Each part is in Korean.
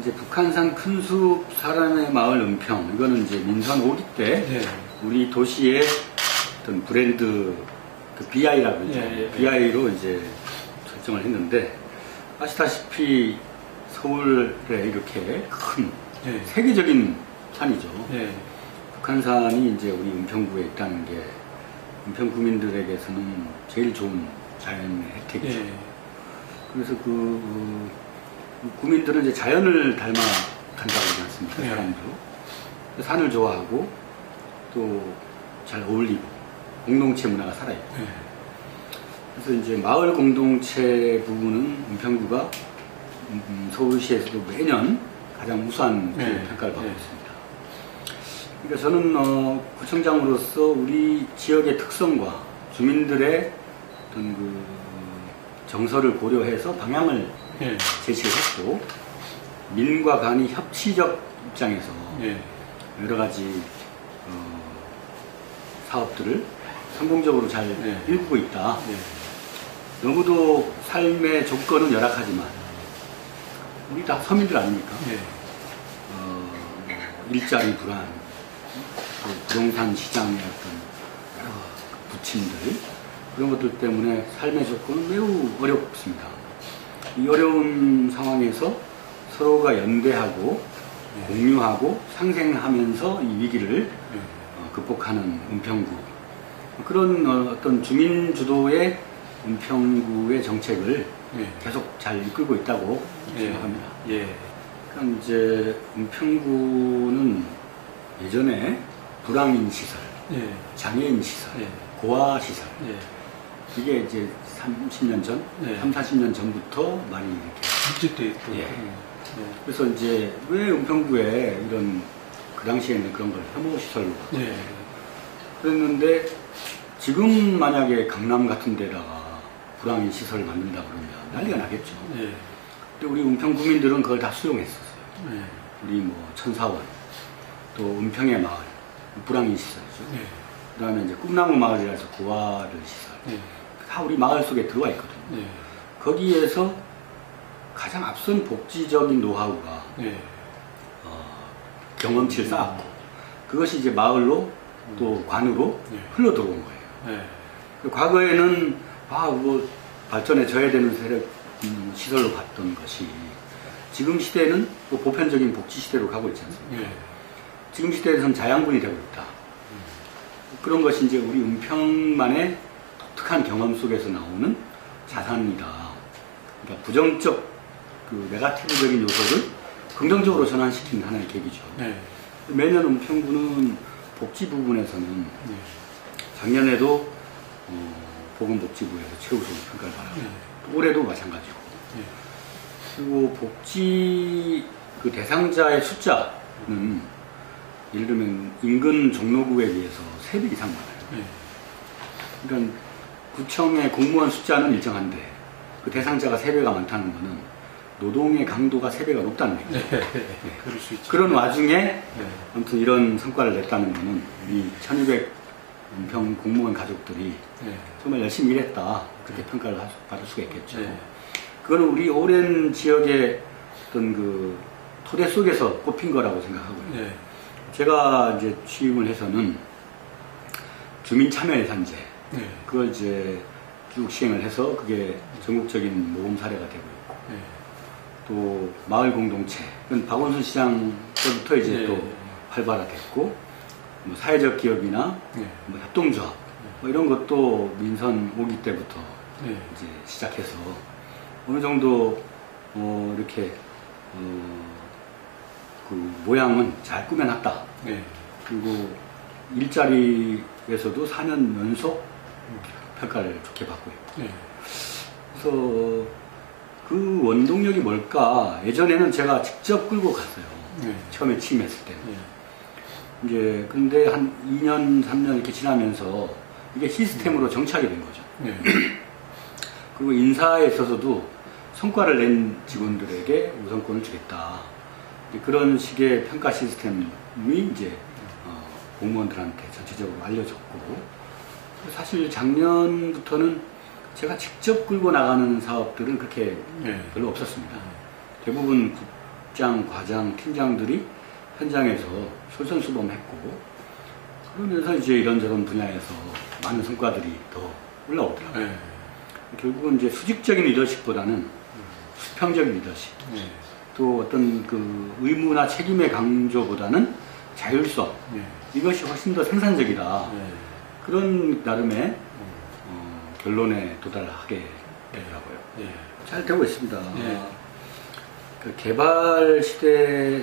이제 북한산 큰숲 사람의 마을 은평, 이거는 이제 민선 5기 때 예. 우리 도시의 어떤 브랜드 그 BI라고 하죠. BI로 이제 설정을 했는데, 아시다시피 서울에 이렇게 큰 세계적인 산이죠. 북한산이 이제 우리 은평구에 있다는 게 은평 구민들에게서는 제일 좋은 자연의 혜택이죠. 그래서 구민들은 이제 자연을 닮아 간다고 하지 않습니까? 사람도. 산을 좋아하고 또 잘 어울리고 공동체 문화가 살아있고. 그래서 이제 마을 공동체 부분은 은평구가 서울시에서도 매년 가장 우수한 평가를 받고 있습니다. 그러니까 저는 구청장으로서 우리 지역의 특성과 주민들의 어떤 그 정서를 고려해서 방향을 제시를 했고, 민과 관이 협치적 입장에서 여러 가지 사업들을 성공적으로 잘 일구고 있다. 너무도 삶의 조건은 열악하지만 우리 다 서민들 아닙니까? 일자리 불안, 부동산 시장의 어떤 여러 부침들, 그런 것들 때문에 삶의 조건은 매우 어렵습니다. 이 어려운 상황에서 서로가 연대하고 공유하고 상생하면서 이 위기를 극복하는 은평구, 그런 어떤 주민 주도의 은평구의 정책을 계속 잘 이끌고 있다고 생각합니다. 그러니까 이제 은평구는 예전에 불황인 시설, 장애인 시설, 고아 시설, 이게 이제 30년 전, 40년 전부터 많이 이렇게 그래서 이제 왜 은평구에 이런 그 당시에는 그런 걸 혐오 시설로 그랬는데, 지금 만약에 강남 같은 데다가 불황인 시설을 만든다 그러면 난리가 나겠죠. 근데 우리 은평 구민들은 그걸 다 수용했었어요. 우리 뭐 천사원, 또 은평의 마을, 불황인 시설이죠. 그 다음에 이제 꿈나무 마을이라서 고아들 시설, 다 우리 마을 속에 들어와 있거든요. 거기에서 가장 앞선 복지적인 노하우가 경험치를 쌓았고, 그것이 이제 마을로 또 관으로 흘러 들어온 거예요. 과거에는 뭐 발전에 져야 되는 세력 시설로 봤던 것이 지금 시대는 또 보편적인 복지 시대로 가고 있지 않습니까? 지금 시대에서는 자양분이 되고 있다. 그런 것이 이제 우리 은평만의 독특한 경험 속에서 나오는 자산이다. 그러니까 부정적 그 네거티브적인 요소를 긍정적으로 전환시키는 하나의 계기죠. 매년 은평구는 복지 부분에서는 작년에도 보건복지부에서 최우수 평가를 받았고, 올해도 마찬가지고. 그리고 복지 그 대상자의 숫자는 예를 들면 인근 종로구에 비해서 3배 이상 많아요. 그러니까 구청의 공무원 숫자는 일정한데 그 대상자가 3배가 많다는 것은 노동의 강도가 3배가 높다는 얘기죠. 그럴 수 있죠. 그런 와중에 아무튼 이런 성과를 냈다는 것은 우리 1200 은평 공무원 가족들이 정말 열심히 일했다, 그렇게 평가를 받을 수가 있겠죠. 그거는 우리 오랜 지역의 어떤 그 토대 속에서 꼽힌 거라고 생각하고요. 제가 이제 취임을 해서는 주민 참여 예산제, 그걸 이제 쭉 시행을 해서 그게 전국적인 모범 사례가 되고 있고, 또 마을 공동체, 그건 박원순 시장 때부터 이제 또 활발화됐고, 뭐 사회적 기업이나 뭐 협동조합, 뭐 이런 것도 민선 5기 때부터 이제 시작해서 어느 정도 이렇게 그 모양은 잘 꾸며놨다. 그리고 일자리에서도 4년 연속 평가를 좋게 받고 있고. 그래서 그 원동력이 뭘까? 예전에는 제가 직접 끌고 갔어요. 처음에 취임했을 때는. 이제 근데 한 2년, 3년 이렇게 지나면서 이게 시스템으로 정착이 된 거죠. 그리고 인사에 있어서도 성과를 낸 직원들에게 우선권을 주겠다. 그런 식의 평가 시스템이 이제 공무원들한테 전체적으로 알려졌고, 사실 작년부터는 제가 직접 끌고 나가는 사업들은 그렇게 별로 없었습니다. 대부분 국장, 과장, 팀장들이 현장에서 솔선수범했고, 그러면서 이제 이런저런 분야에서 많은 성과들이 더 올라오더라고요. 네. 결국은 이제 수직적인 리더십보다는 수평적인 리더십, 네. 또 어떤 그 의무나 책임의 강조보다는 자율성, 네. 이것이 훨씬 더 생산적이다. 네. 그런 나름의 결론에 도달하게 되더라고요. 네. 잘 되고 있습니다. 네. 그 개발 시대,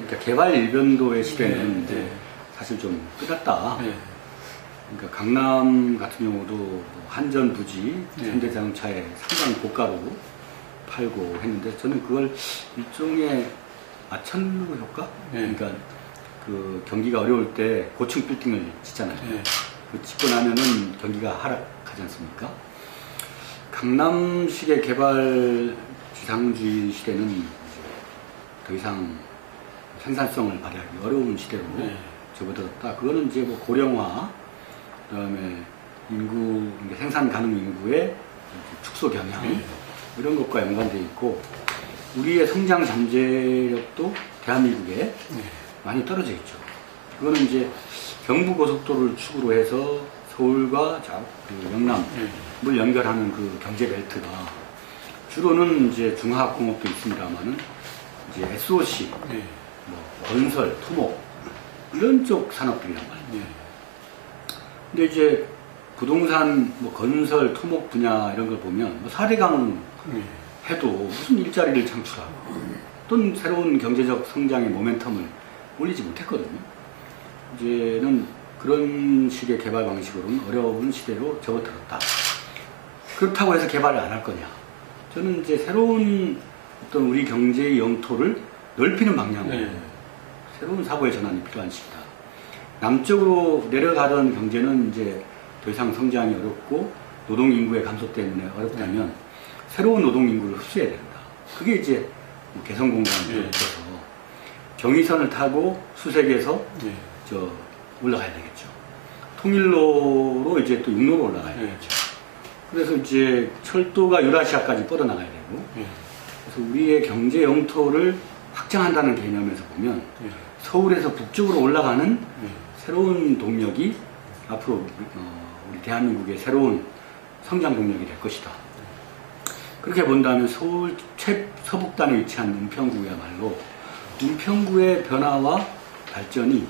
그러니까 개발 일변도의 시대는 이제 사실 좀 끝났다. 그러니까 강남 같은 경우도 한전 부지, 현대자동차에 상당히 고가로 팔고 했는데, 저는 그걸 일종의 아천루 효과? 그러니까 그 경기가 어려울 때 고층 빌딩을 짓잖아요. 그 짓고 나면은 경기가 하락하지 않습니까? 강남식의 개발 지상주의 시대는 이제 더 이상 생산성을 발휘하기 어려운 시대로 접어들었다. 그거는 이제 뭐 고령화, 그다음에 인구, 생산 가능 인구의 축소 경향, 이런 것과 연관되어 있고, 우리의 성장 잠재력도 대한민국에 많이 떨어져 있죠. 그거는 이제 경부고속도로를 축으로 해서 서울과 그 영남을 연결하는 그 경제 벨트가 주로는 이제 중화학공업도 있습니다만은 이제 SOC, 뭐 건설, 토목 이런 쪽 산업들이란 말이에요. 근데 이제 부동산, 뭐 건설, 토목 분야 이런 걸 보면 뭐 4대강 해도 무슨 일자리를 창출하고 또는 새로운 경제적 성장의 모멘텀을 올리지 못했거든요. 이제는 그런 식의 개발 방식으로는 어려운 시대로 접어들었다. 그렇다고 해서 개발을 안 할 거냐? 저는 이제 새로운 어떤 우리 경제의 영토를 넓히는 방향으로 새로운 사고의 전환이 필요한 시기다. 남쪽으로 내려가던 경제는 이제 더 이상 성장이 어렵고 노동 인구의 감소 때문에 어렵다면 새로운 노동 인구를 흡수해야 된다. 그게 이제 뭐 개성공단을 비롯해서 경의선을 타고 수색에서 저 올라가야 되겠죠. 통일로로 이제 또 육로로 올라가야 되겠죠. 그래서 이제 철도가 유라시아까지 뻗어나가야 되고, 그래서 우리의 경제 영토를 확장한다는 개념에서 보면 서울에서 북쪽으로 올라가는 새로운 동력이 앞으로 우리 대한민국의 새로운 성장 동력이 될 것이다. 그렇게 본다면 서울 최서북단에 위치한 은평구야말로 은평구의 변화와 발전이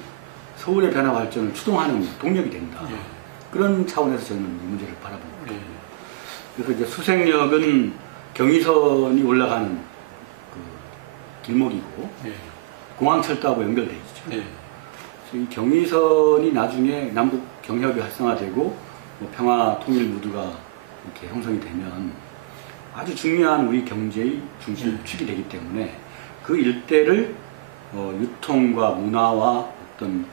서울의 변화 발전을 추동하는 동력이 된다. 그런 차원에서 저는 이 문제를 바라보고 있거든요. 그래서 이제 수색역은 경의선이 올라가는 그 길목이고 공항철도하고 연결되어 있죠. 그래서 이 경의선이 나중에 남북 경협이 활성화되고 뭐 평화 통일 무드가 이렇게 형성이 되면 아주 중요한 우리 경제의 중심축이 되기 때문에 그 일대를 유통과 문화와 어떤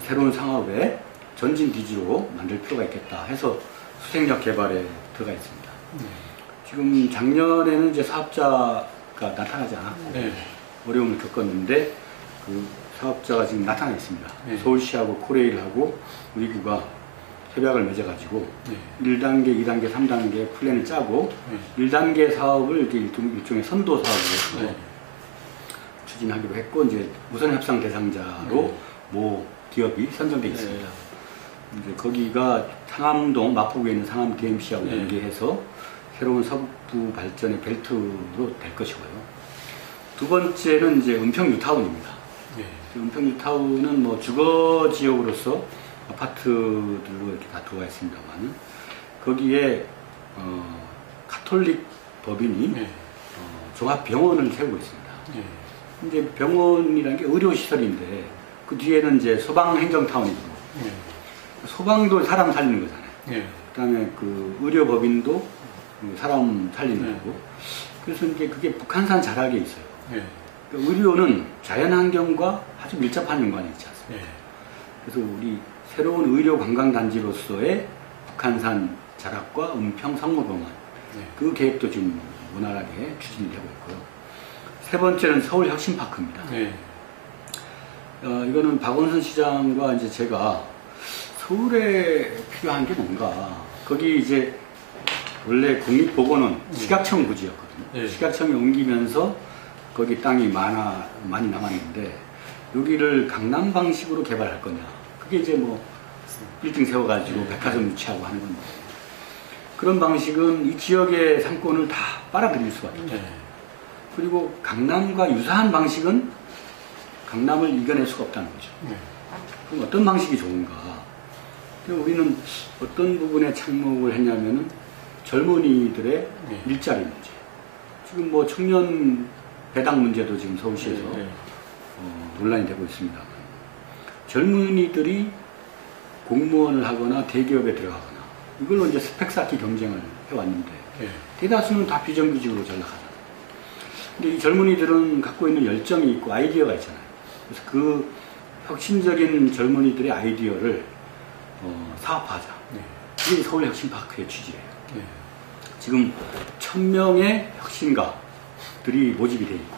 새로운 상업의 전진 기지로 만들 필요가 있겠다 해서 수색역 개발에 들어가 있습니다. 지금 작년에는 이제 사업자가 나타나지 않았고 어려움을 겪었는데 그 사업자가 지금 나타나 있습니다. 서울시하고 코레일하고 우리 구가 협약을 맺어가지고 1단계, 2단계, 3단계 플랜을 짜고 1단계 사업을 이렇게 일종의 선도 사업으로 해서 추진하기로 했고, 이제 우선 협상 대상자로 모 기업이 선정되어 있습니다. 이제 거기가 상암동, 마포구에 있는 상암 DMC하고 연계해서 새로운 서북부 발전의 벨트로 될 것이고요. 두 번째는 이제 은평 뉴타운입니다. 은평 뉴타운은 뭐 주거 지역으로서 아파트들로 이렇게 다 들어와 있습니다만, 거기에 카톨릭 법인이 종합병원을 세우고 있습니다. 이제 병원이라는 게 의료시설인데 그 뒤에는 이제 소방행정타운이고 소방도 사람 살리는 거잖아요. 그다음에 그 의료법인도 사람 살리는 거고, 그래서 이제 그게 북한산 자락에 있어요. 그러니까 의료는 자연환경과 아주 밀접한 연관이 있지 않습니까? 그래서 우리 새로운 의료 관광단지로서의 북한산 자락과 은평 성모병원, 그 계획도 지금 원활하게 추진이 되고 있고요. 세 번째는 서울혁신파크입니다. 이거는 박원순 시장과 이제 제가 서울에 필요한 게 뭔가, 거기 이제 원래 국립보건원 식약청 부지였거든요. 식약청이 옮기면서 거기 땅이 많이 남았는데 여기를 강남 방식으로 개발할 거냐. 그게 이제 뭐 빌딩 세워가지고 백화점 유치하고 하는 건데 그런 방식은 이 지역의 상권을 다 빨아들일 수가 있죠. 그리고 강남과 유사한 방식은 강남을 이겨낼 수가 없다는 거죠. 그럼 어떤 방식이 좋은가? 우리는 어떤 부분에 착목을 했냐면은 젊은이들의 일자리 문제. 지금 뭐 청년 배당 문제도 지금 서울시에서 논란이 되고 있습니다. 젊은이들이 공무원을 하거나 대기업에 들어가거나 이걸로 이제 스펙 쌓기 경쟁을 해왔는데 대다수는 다 비정규직으로 전락하잖아요. 근데 이 젊은이들은 갖고 있는 열정이 있고 아이디어가 있잖아요. 그래서 그 혁신적인 젊은이들의 아이디어를 사업화하자. 이게 서울혁신파크의 취지예요. 지금 1000명의 혁신가들이 모집이 돼 있고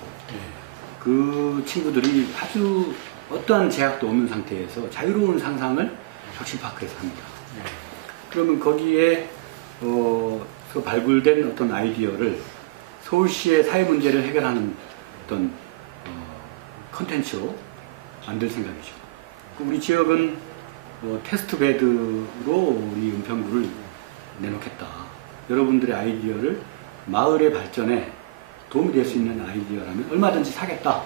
그 친구들이 아주 어떠한 제약도 없는 상태에서 자유로운 상상을 혁신파크에서 합니다. 그러면 거기에 그 발굴된 어떤 아이디어를 서울시의 사회 문제를 해결하는 어떤 컨텐츠로 만들 생각이죠. 우리 지역은 테스트 베드로 우리 은평구를 내놓겠다. 여러분들의 아이디어를 마을의 발전에 도움이 될 수 있는 아이디어라면 얼마든지 사겠다.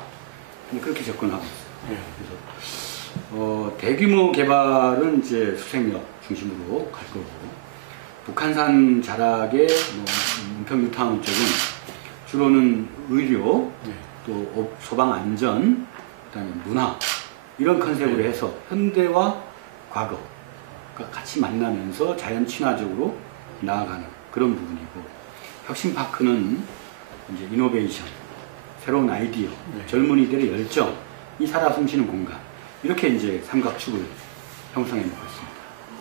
그렇게 접근하고 있어요. 그래서 대규모 개발은 이제 수색역 중심으로 갈 거고 북한산 자락의 은평 뉴타운 쪽은 주로는 의료, 또 소방 안전, 그다음에 문화 이런 컨셉으로 해서 현대와 과거가 같이 만나면서 자연 친화적으로 나아가는 그런 부분이고 혁신파크는 이제 이노베이션, 새로운 아이디어, 젊은이들의 열정, 이 살아 숨쉬는 공간 이렇게 이제 삼각축을 형성해 놓고 있습니다.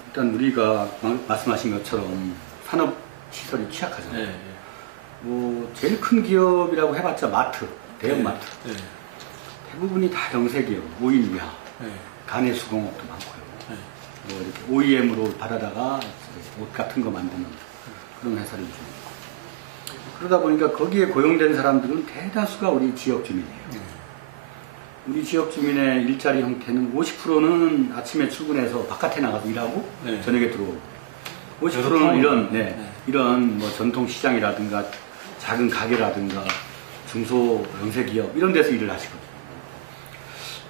일단 우리가 말씀하신 것처럼 산업 시설이 취약하잖아요. 제일 큰 기업이라고 해봤자 마트, 대형 마트. 대부분이 다 영세기업, 5인 이하, 간의 수공업도 많고요. 뭐 이렇게 OEM으로 받아다가 옷 같은 거 만드는 그런 회사를 좀 있고. 그러다 보니까 거기에 고용된 사람들은 대다수가 우리 지역 주민이에요. 우리 지역 주민의 일자리 형태는 50%는 아침에 출근해서 바깥에 나가서 일하고 저녁에 들어오고 50%는 이런 뭐 전통 시장이라든가 작은 가게라든가 중소 영세기업 이런 데서 일을 하시거든요.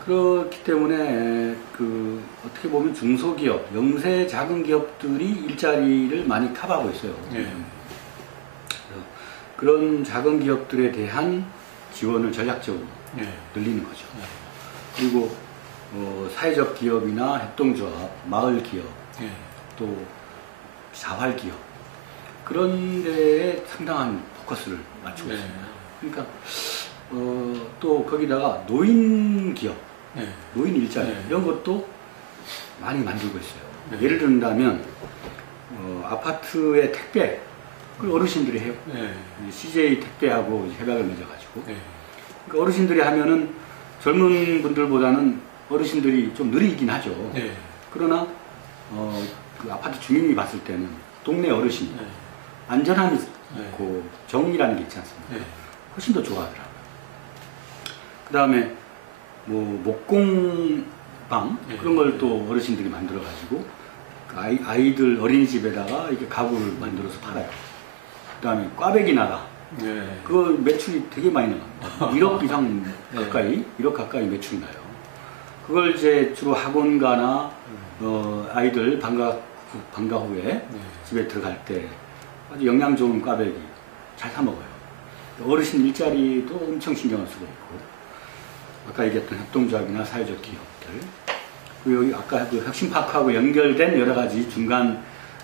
그렇기 때문에 어떻게 보면 중소기업, 영세 작은 기업들이 일자리를 많이 커버하고 있어요. 그런 작은 기업들에 대한 지원을 전략적으로 늘리는 거죠. 그리고 사회적 기업이나 협동조합, 마을 기업, 또 자활 기업 그런 데에 상당한 포커스를 맞추고 있습니다. 그러니까 또 거기다가 노인 기업, 노인 일자리 이런 것도 많이 만들고 있어요. 예를 든다면 아파트의 택배 그걸 어르신들이 해요. CJ 택배하고 협약을 맺어가지고 그러니까 어르신들이 하면은 젊은 분들보다는 어르신들이 좀 느리긴 하죠. 그러나 그 아파트 주민이 봤을 때는 동네 어르신 안전함이 있고 정이라는 게 있지 않습니까? 훨씬 더 좋아하더라고요. 그 다음에 뭐 목공방 그런 걸 또 어르신들이 만들어가지고 아이들 어린이집에다가 이렇게 가구를 만들어서 팔아요. 그 다음에 꽈배기 나라 그거 매출이 되게 많이 나갑니다. 1억 이상 가까이 1억 가까이 매출이 나요. 그걸 이제 주로 학원가나 아이들 방과 후에 집에 들어갈 때 아주 영양 좋은 꽈배기 잘 사 먹어요. 어르신 일자리도 엄청 신경을 쓰고 있고 아까 얘기했던 협동조합이나 사회적 기업들 그리고 여기 아까 그 혁신파크하고 연결된 여러 가지 중간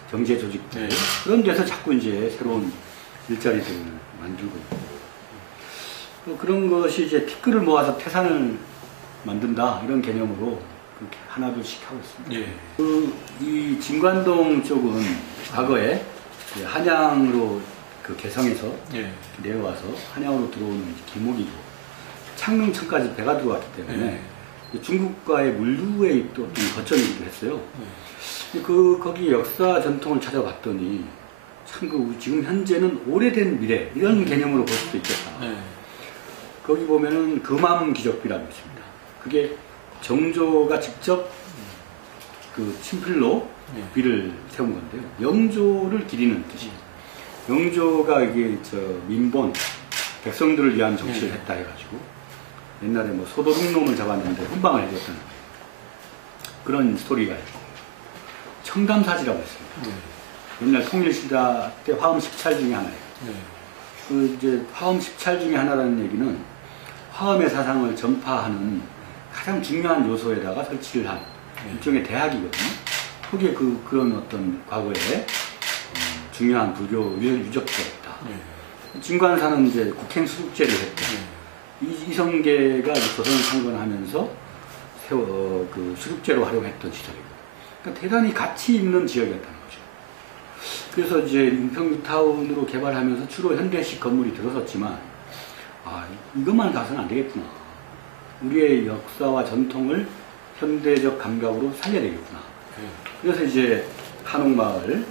경제 조직들 그런 데서 자꾸 이제 새로운 일자리들을 만들고 있고 또 그런 것이 이제 티끌을 모아서 태산을 만든다 이런 개념으로 그렇게 하나둘씩 하고 있습니다. 이 진관동 쪽은 과거에 한양으로 개성에서 내려와서 한양으로 들어오는 기목이고 창릉천까지 배가 들어왔기 때문에 중국과의 물류의 또 거점이기도 했어요. 거기 역사 전통을 찾아봤더니 참 지금 현재는 오래된 미래 이런 개념으로 볼 수도 있겠다. 거기 보면은 금암 기적비라고 있습니다. 그게 정조가 직접 그 친필로 비를 세운 건데요. 영조를 기리는 뜻이에요. 영조가 이게 민본 백성들을 위한 정치를 했다 해가지고 옛날에 뭐 소도둑놈을 잡았는데 훈방을 해줬다는 그런 스토리가 있고, 청담사지라고 했습니다. 옛날 통일시대 때 화엄 10찰 중에 하나예요. 그 이제 화엄 10찰 중에 하나라는 얘기는 화엄의 사상을 전파하는 가장 중요한 요소에다가 설치를 한 일종의 대학이거든요. 거기에 그런 어떤 과거에 중요한 불교 유적지였다. 진관사는 이제 국행 수국제를 했고, 이성계가 조선을 창건하면서 그 수국제로 활용했던 시절이고, 그러니까 대단히 가치 있는 지역이었다는 거죠. 그래서 이제 은평뉴타운으로 개발하면서 주로 현대식 건물이 들어섰지만, 이것만 가서는 안 되겠구나. 우리의 역사와 전통을 현대적 감각으로 살려야 되겠구나. 그래서 이제 한옥마을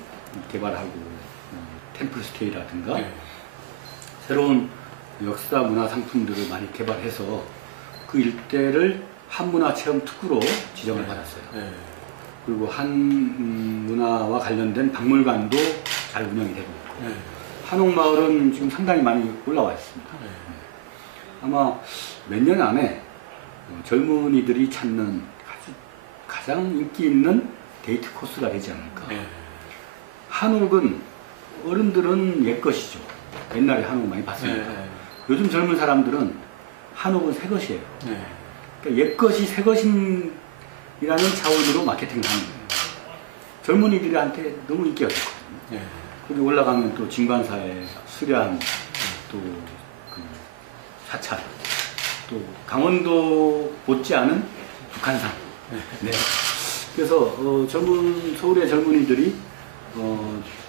개발하고 템플스테이라든가 새로운 역사 문화 상품들을 많이 개발해서 그 일대를 한문화체험특구로 지정을 받았어요. 그리고 한문화와 관련된 박물관도 잘 운영이 되고 있고, 한옥마을은 지금 상당히 많이 올라와 있습니다. 아마 몇 년 안에 젊은이들이 찾는 가장 인기 있는 데이트 코스가 되지 않을까. 한옥은 어른들은 옛것이죠. 옛날에 한옥 많이 봤으니까. 요즘 젊은 사람들은 한옥은 새것이에요. 그러니까 옛것이 새것이라는 차원으로 마케팅을 하는 거예요. 젊은이들한테 너무 인기가 좋거든요. 거기 올라가면 또 진관사에 수려한 또 그 사찰, 또 강원도 못지않은 북한산. 그래서 서울의 젊은이들이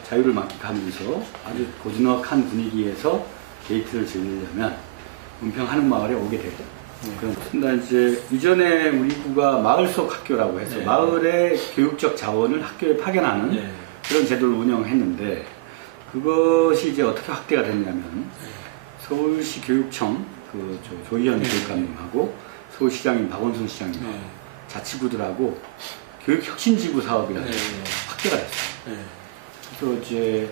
자유를 만끽하면서 아주 고즈넉한 분위기에서 데이트를 즐기려면 은평 한옥마을에 오게 되죠. 그렇습니다. 이제 이전에 우리 구가 마을 속 학교라고 해서 마을의 교육적 자원을 학교에 파견하는 그런 제도를 운영했는데, 그것이 이제 어떻게 확대가 됐냐면 서울시 교육청 조희연 교육감님하고 서울시장님 박원순 시장님하고 자치구들하고 교육혁신지구 사업이라는 게 확대가 됐어요. 그래서 이제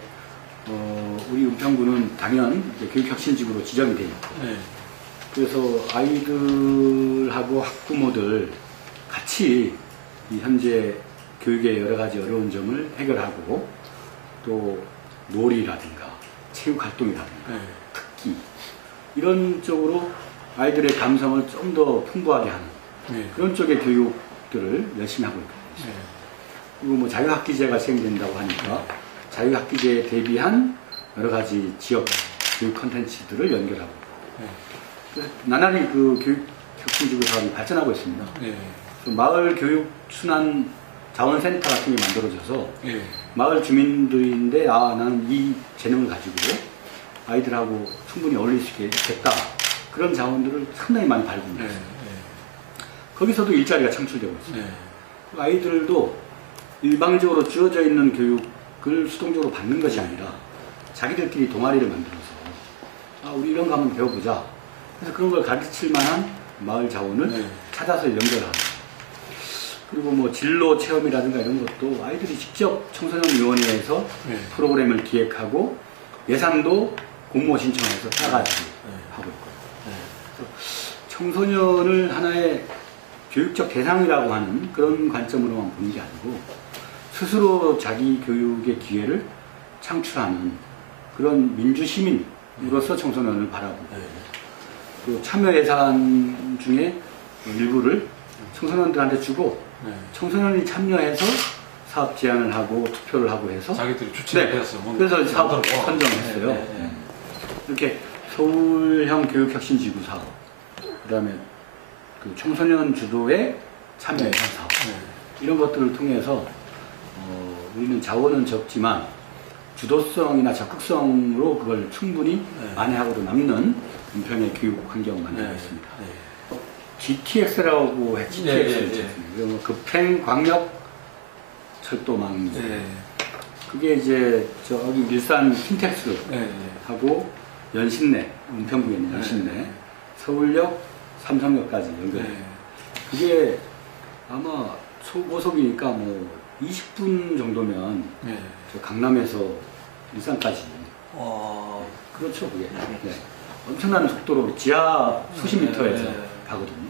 우리 은평구는 당연 교육혁신지구로 지정이 되어 있고, 그래서 아이들하고 학부모들 같이 이 현재 교육의 여러 가지 어려운 점을 해결하고, 또 놀이라든가 체육활동이라든가 특기 이런 쪽으로 아이들의 감성을 좀 더 풍부하게 하는 그런 쪽의 교육들을 열심히 하고 있습니다. 그리고 뭐 자유학기제가 시행된다고 하니까 자유학기제에 대비한 여러 가지 지역 교육 콘텐츠들을 연결하고 있고, 나날이 그 교육혁신지구 사업이 발전하고 있습니다. 마을 교육 순환 자원센터 같은 게 만들어져서 마을 주민들인데 나는 이 재능을 가지고 아이들하고 충분히 어울릴 수 있겠다, 그런 자원들을 상당히 많이 발굴했어요. 거기서도 일자리가 창출되고 있어요. 아이들도 일방적으로 주어져 있는 교육을 수동적으로 받는 것이 아니라 자기들끼리 동아리를 만들어서 우리 이런 거 한번 배워보자. 그래서 그런 걸 가르칠 만한 마을 자원을 찾아서 연결하는. 그리고 뭐 진로 체험이라든가 이런 것도 아이들이 직접 청소년위원회에서 프로그램을 기획하고 예산도 공모 신청해서 따가지고 하고 있고요. 그래서 청소년을 하나의 교육적 대상이라고 하는 그런 관점으로만 보는 게 아니고 스스로 자기 교육의 기회를 창출하는 그런 민주시민으로서 청소년을 바라보고, 또 참여 예산 중에 일부를 청소년들한테 주고 청소년이 참여해서 사업 제안을 하고 투표를 하고 해서 자기들이 추진을 해서 그래서 사업을 선정했어요. 이렇게 서울형 교육혁신지구 사업, 그 다음에 그 청소년 주도의 참여 예산 사업, 이런 것들을 통해서 우리는 자원은 적지만 주도성이나 적극성으로 그걸 충분히 만회하고도 남는 은평의 교육 환경을 만들고 있습니다. GTX라고 했죠. GTX. 급행 광역 철도망. 그게 이제 저기 일산 킨텍스하고 연신내, 은평구에 있는 연신내 서울역, 삼성역까지 연결. 네. 그게 아마 초고속이니까 뭐 20분 정도면 네. 저 강남에서 일산까지. 그렇죠, 그게. 네. 엄청난 속도로 지하 수십 미터에서 가거든요.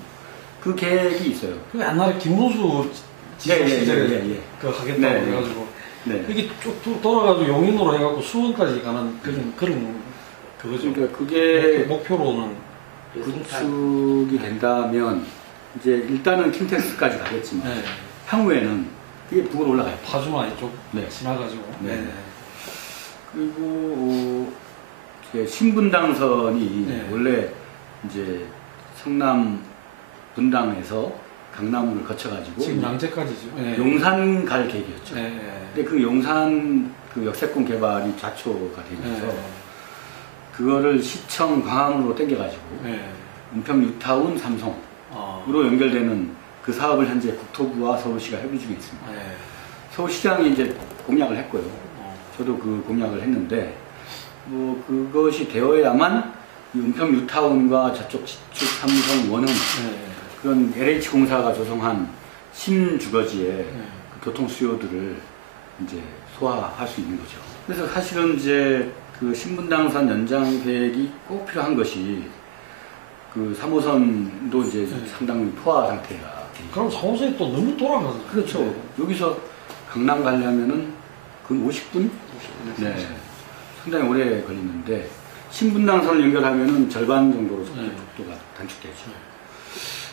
그 계획이 있어요. 그 옛날에 김문수 지사 시절에 그 하겠다고 네. 해가지고 네. 이게 쭉 돌아가지고 용인으로 해갖고 수원까지 가는 그런 그거죠. 그러니까 그게 목표로는 구축이 된다면 이제 일단은 킨텍스까지 가겠지만 네. 향후에는 그게 북으로 올라가요. 파주만 이쪽 네. 지나가지고. 네. 네. 그리고 이제 신분당선이 네. 원래 이제 성남 분당에서 강남을 거쳐가지고 지금 양재까지죠. 네. 용산 갈 계획이었죠. 네. 근데 그 용산 그 역세권 개발이 좌초가 되면서 네. 그거를 시청 광항으로 땡겨가지고 네. 은평 뉴타운 삼성으로 연결되는 그 사업을 현재 국토부와 서울시가 협의 중에 있습니다. 네. 서울시장이 이제 공약을 했고요. 저도 그 공약을 했는데 뭐 그것이 되어야만 이 은평 뉴타운과 저쪽 지축 삼성원은 그런 LH공사가 조성한 신주거지의 그 교통 수요들을 이제 소화할 수 있는 거죠. 그래서 사실은 이제 그 신분당선 연장 계획이 꼭 필요한 것이 그 3호선도 이제 상당히 포화 상태가. 그럼 4호선이 또 너무 돌아가서. 그렇죠. 네. 여기서 강남 가려면은 그 50분? 네. 상당히 오래 걸리는데 신분당선을 연결하면은 절반 정도로 속도가 단축되죠.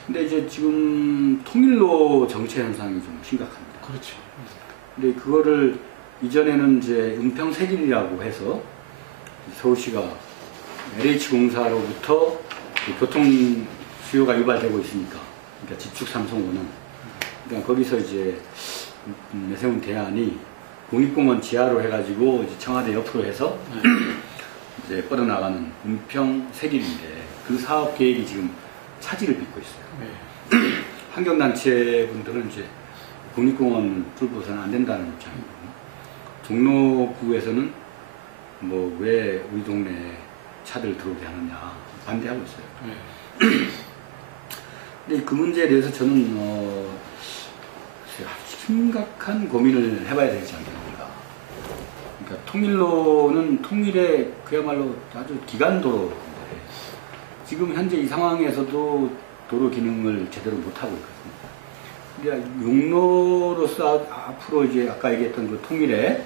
근데 이제 지금 통일로 정체 현상이 좀 심각합니다. 그렇죠. 근데 그거를 이전에는 이제 은평 세길이라고 해서 서울시가 LH공사로부터 교통 수요가 유발되고 있으니까, 그러니까 지축 삼성원은, 그러니까 거기서 이제 내세운 대안이 국립공원 지하로 해가지고 이제 청와대 옆으로 해서 이제 뻗어나가는 은평 세길인데 그 사업 계획이 지금 차질을 빚고 있어요. 환경단체 분들은 이제 국립공원 뚫고서는 안 된다는 입장이고, 종로구에서는 뭐 왜 우리 동네에 차들 들어오게 하느냐 반대하고 있어요. 근데 그 문제에 대해서 저는 심각한 고민을 해봐야 되지 않겠는가. 그러니까 통일로는 통일의 그야말로 아주 기간도로인데 지금 현재 이 상황에서도 도로 기능을 제대로 못하고 있거든요. 그러니까 용로로서 앞으로 이제 아까 얘기했던 그 통일의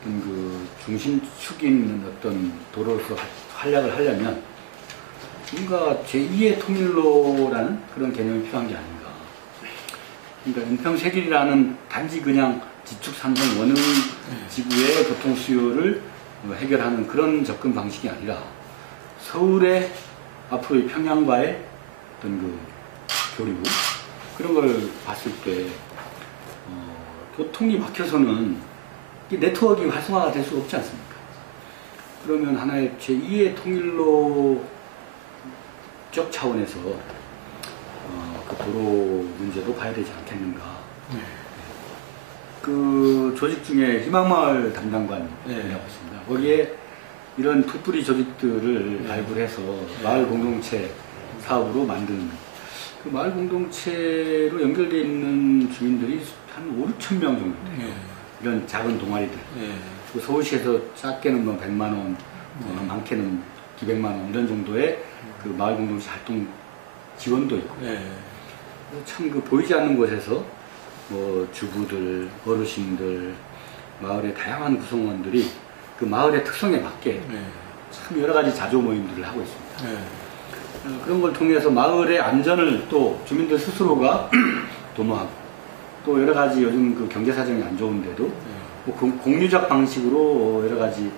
어떤 그 중심축인 어떤 도로로서 활약을 하려면 뭔가 제2의 통일로라는 그런 개념이 필요한 게 아닌가. 그러니까 은평세길이라는 단지 그냥 지축 삼성 원흥 지구의 교통 수요를 해결하는 그런 접근 방식이 아니라 서울의 앞으로의 평양과의 어떤 그 교류 그런 걸 봤을 때 교통이 막혀서는 네트워크 활성화가 될 수 없지 않습니까? 그러면 하나의 제2의 통일로적 차원에서 그 도로 문제도 봐야 되지 않겠는가. 그 조직 중에 희망마을 담당관이라고 있습니다. 거기에 이런 풋뿌리 조직들을 발굴 해서 마을 공동체 사업으로 만드는 그 마을 공동체로 연결되어 있는 주민들이 한 5,000명 정도 돼요. 이런 작은 동아리들. 그 서울시에서 작게는 뭐 100만 원, 많게는 200만 원 이런 정도의 그 마을 공동체 활동 지원도 있고. 참 그 보이지 않는 곳에서 뭐 주부들, 어르신들, 마을의 다양한 구성원들이 그 마을의 특성에 맞게 참 여러 가지 자조 모임들을 하고 있습니다. 그런 걸 통해서 마을의 안전을 또 주민들 스스로가 도모하고 또 여러 가지 요즘 그 경제 사정이 안 좋은데도 뭐 공유적 방식으로 여러 가지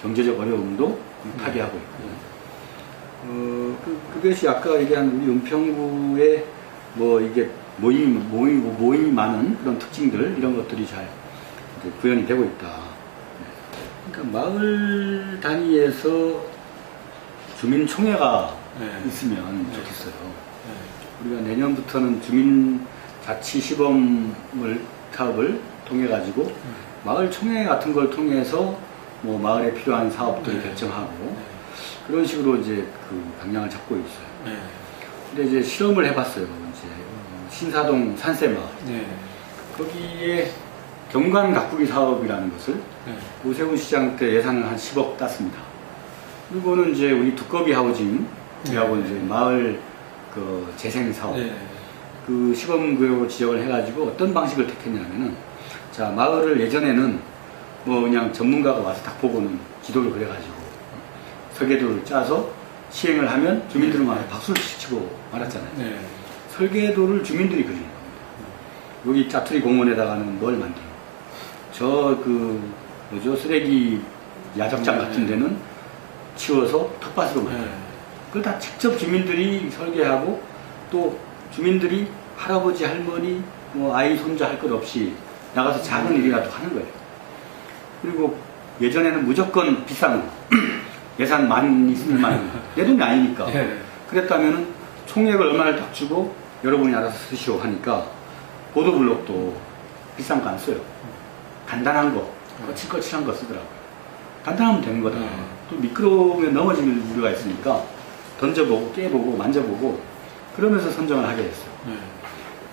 경제적 어려움도 타개하고 있고 그것이 아까 얘기한 우리 은평구의 뭐 이게 모임이 많은 그런 특징들 이런 것들이 잘 이제 구현이 되고 있다. 그러니까 마을 단위에서 주민총회가 있으면 좋겠어요. 우리가 내년부터는 주민자치 시범을 사업을 통해 가지고 마을 총회 같은 걸 통해서 뭐 마을에 필요한 사업들을 결정하고 그런 식으로 이제 그 방향을 잡고 있어요. 네. 근데 이제 실험을 해봤어요. 이제 신사동 산세마을. 네. 거기에 경관 가꾸기 사업이라는 것을 네. 오세훈 시장 때 예산을 한 10억 땄습니다. 그리고는 이제 우리 두꺼비 하우징이라고 네. 이제 마을 그 재생 사업. 네. 그 시범구역으로 지정을 해가지고 어떤 방식을 택했냐면은, 자, 마을을 예전에는 뭐 그냥 전문가가 와서 딱 보고는 지도를 그려가지고 설계도를 짜서 시행을 하면 주민들은 막 박수를 치고 말았잖아요. 네. 설계도를 주민들이 그리는 겁니다. 여기 짜투리 공원에다가는 뭘 만들고, 저 뭐죠, 쓰레기 야적장 같은 데는 치워서 텃밭으로 만들고, 그걸 다 직접 주민들이 설계하고, 또 주민들이 할아버지, 할머니, 뭐 아이, 손자 할 것 없이 나가서 작은 일이라도 하는 거예요. 그리고 예전에는 무조건 비싼 거, 예산 많이 있으면 많이, 내 돈이 아니니까. 네. 그랬다면은 총액을 얼마를 딱 주고 여러분이 알아서 쓰시오 하니까 보도블록도 비싼 거 안 써요. 간단한 거, 거칠거칠한 거 쓰더라고요. 간단하면 되는 거다. 또 미끄러우면 넘어질 우려가 있으니까 던져보고 깨보고 만져보고 그러면서 선정을 하게 됐어요.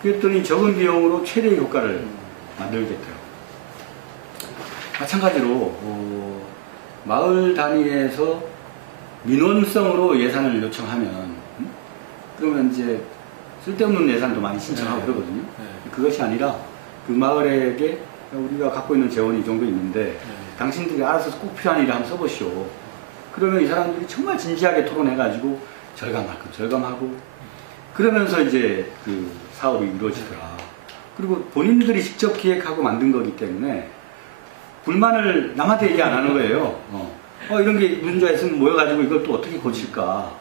그랬더니 적은 비용으로 최대의 효과를 만들겠더라고요. 마찬가지로 마을 단위에서 민원성으로 예산을 요청하면 그러면 이제 쓸데없는 예산도 많이 신청하고 그러거든요. 그것이 아니라 그 마을에게 우리가 갖고 있는 재원이 이 정도 있는데 당신들이 알아서 꼭 필요한 일을 한번 써보시오. 그러면 이 사람들이 정말 진지하게 토론해가지고 절감할 건 절감하고 그러면서 이제 그 사업이 이루어지더라. 그리고 본인들이 직접 기획하고 만든 거기 때문에 불만을 남한테 얘기 안 하는 거예요. 이런 게 문제가 있으면 모여가지고 이걸 또 어떻게 고칠까.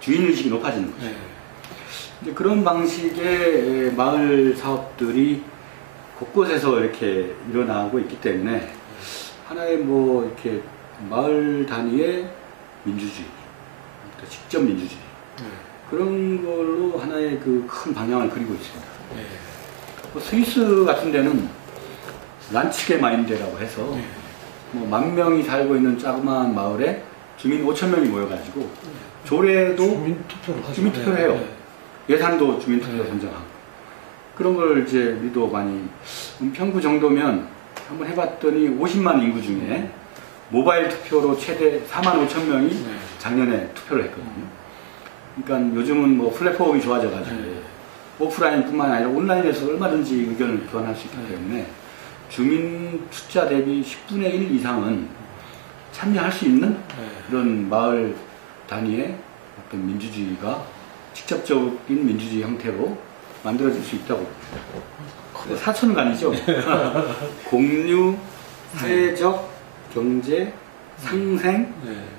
주인의식이 높아지는 거죠. 이제 그런 방식의 마을 사업들이 곳곳에서 이렇게 일어나고 있기 때문에 하나의 뭐 이렇게 마을 단위의 민주주의, 또 직접 민주주의 그런 걸로 하나의 그 큰 방향을 그리고 있습니다. 뭐 스위스 같은 데는 란치게 마인드라고 해서 뭐 10,000명이 살고 있는 자그마한 마을에 주민 5,000명이 모여가지고 조례도 주민투표를 해요. 예산도 주민투표로 선정하고 그런 걸 이제 우리도 많이 은평구 정도면 한번 해봤더니 50만 인구 중에 모바일 투표로 최대 45,000명이 작년에 투표를 했거든요. 그러니까 요즘은 뭐 플랫폼이 좋아져가지고 오프라인뿐만 아니라 온라인에서 얼마든지 의견을 교환할 수 있기 때문에 주민 숫자 대비 10분의 1 이상은 참여할 수 있는 이런 마을 단위의 어떤 민주주의가 직접적인 민주주의 형태로 만들어질 수 있다고 봅니다. 사천은 아니죠. 공유, 사회적, 경제, 상생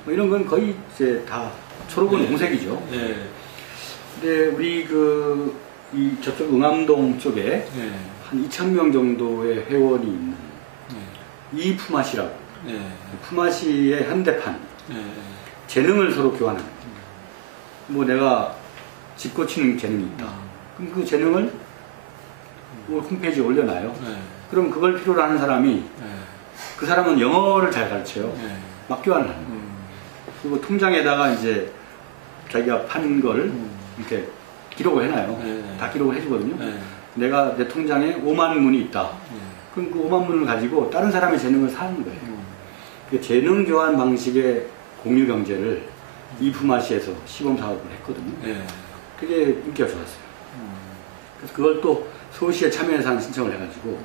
뭐 이런 건 거의 이제 다 초록은 공색이죠. 근데 우리 저쪽 응암동 쪽에 한 2,000명 정도의 회원이 있는 이 푸마시라고 푸마시의 현대판 재능을 서로 교환하는 뭐 내가 집 고치는 재능이 있다. 그럼 그 재능을 홈페이지에 올려놔요. 그럼 그걸 필요로 하는 사람이 그 사람은 영어를 잘 가르쳐요. 막 교환을 하는 거예요. 그리고 통장에다가 이제 자기가 판 걸 이렇게 기록을 해놔요. 다 기록을 해주거든요. 내가 내 통장에 5만 문이 있다. 그럼 그 5만 문을 가지고 다른 사람의 재능을 사는 거예요. 그 재능 교환 방식의 공유 경제를 이푸마시에서 시범 사업을 했거든요. 그게 인기가 좋았어요. 그래서 그걸 또 서울시에 참여예산 신청을 해가지고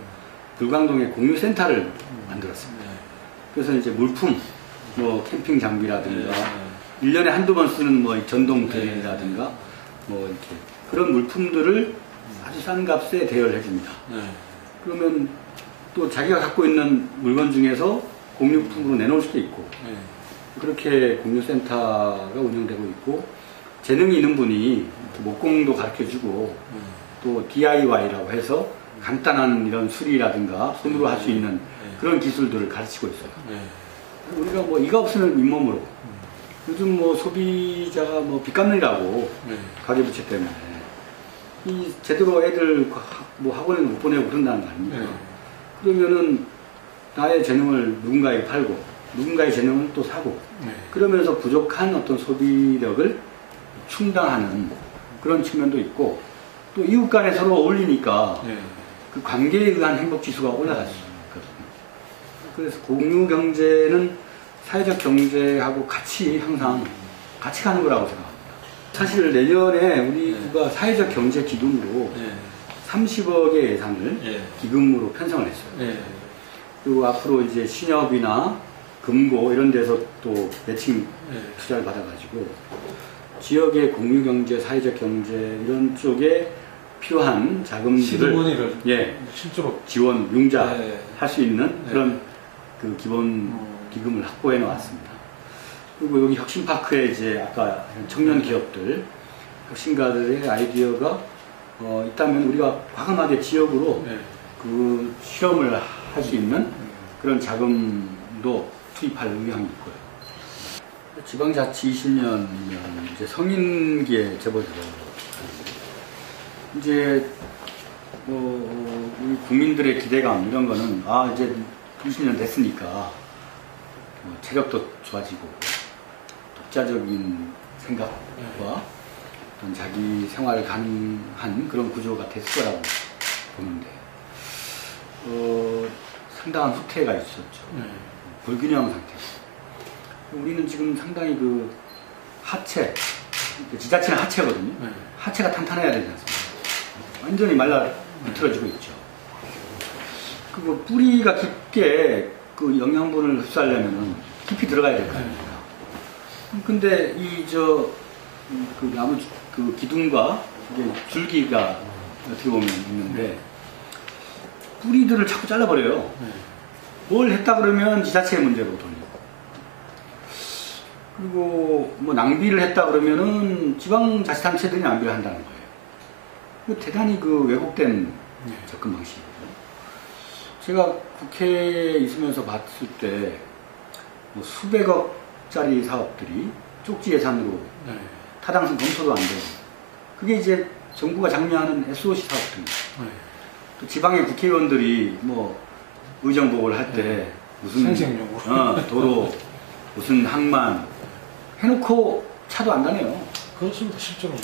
불광동에 공유센터를 만들었습니다. 그래서 이제 물품, 뭐 캠핑 장비라든가 1년에 한두 번 쓰는 뭐 전동 드릴이라든가 뭐 이렇게 그런 물품들을 아주 싼 값에 대여를 해줍니다. 그러면 또 자기가 갖고 있는 물건 중에서 공유품으로 내놓을 수도 있고 그렇게 공유센터가 운영되고 있고 재능이 있는 분이 목공도 가르쳐주고 또 DIY라고 해서 간단한 이런 수리라든가 손으로 할 수 있는 그런 기술들을 가르치고 있어요. 우리가 뭐 이가 없으면 잇몸으로 요즘 뭐 소비자가 뭐 빚 갚느라고 가계부채 때문에 이 제대로 애들 뭐 학원에 못 보내고 그런다는 거 아닙니까? 그러면은 나의 재능을 누군가에게 팔고 누군가의 재능을 또 사고 네. 그러면서 부족한 어떤 소비력을 충당하는 그런 측면도 있고 또 이웃 간에 서로 어울리니까 네. 그 관계에 의한 행복 지수가 올라갈 수 있거든요. 그래서 공유 경제는 사회적 경제하고 같이 항상 같이 가는 거라고 생각합니다. 사실 내년에 우리 국가 사회적 경제 기금으로 네. 30억의 예산을 예. 기금으로 편성을 했어요. 예. 그리고 앞으로 이제 신협이나 금고 이런 데서 또 매칭 예. 투자를 받아가지고 지역의 공유경제, 사회적 경제 이런 쪽에 필요한 자금들을 시드머니를 예, 실제로 지원, 융자할 예. 수 있는 예. 그런 그 기본 기금을 확보해 놓았습니다. 그리고 여기 혁신파크에 이제 아까 청년 기업들, 혁신가들의 아이디어가 있다면 우리가 과감하게 지역으로 예. 그 실험을 할 수 있는 그런 자금도 투입할 의향이 있고요. 지방자치 20년이면 이제 성인기에 접어들어 이제 우리 국민들의 기대감 이런 거는 이제 20년 됐으니까 체력도 좋아지고 독자적인 생각과 어떤 자기 생활 가능한 그런 구조가 됐을 거라고 보는데 상당한 후퇴가 있었죠. 불균형 상태. 우리는 지금 상당히 그 하체, 지자체는 하체거든요. 하체가 탄탄해야 되지 않습니까? 완전히 말라 비틀어지고 있죠. 그리고 뿌리가 깊게 그 영양분을 흡수하려면 깊이 들어가야 될 거 아닙니까? 근데 그 나무 그 기둥과 이게 줄기가 어떻게 보면 있는데 뿌리들을 자꾸 잘라버려요. 뭘 했다 그러면 지자체의 문제로 돌리고 그리고 뭐 낭비를 했다 그러면은 지방자치단체들이 낭비를 한다는 거예요. 대단히 그 왜곡된 접근 방식이거든요. 제가 국회에 있으면서 봤을 때 뭐 수백억짜리 사업들이 쪽지 예산으로 타당성 검토도 안 되고 그게 이제 정부가 장려하는 SOC 사업들입니다. 또 지방의 국회의원들이 뭐 의정복을 할 때 무슨 생생용으로 도로 무슨 항만 해놓고 차도 안 다녀요. 그렇습니다. 실제로.